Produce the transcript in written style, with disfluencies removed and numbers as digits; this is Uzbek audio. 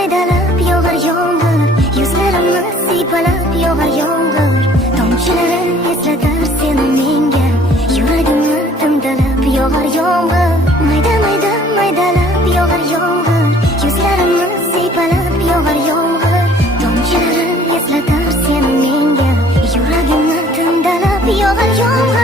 maydalab yog'ar yomg'ir, yuzlarimni siypalab yog'ar yomg'ir. Tomchilari eslatar seni menga, yuragimni timdalab yog'ar yomg'ir. Mayda maydalab yog'ar yomg'ir, yuzlarimni siypalab yog'ar yomg'ir. Tomchilari eslatar seni menga, yuragimni timdalab yog'ar yomg'ir.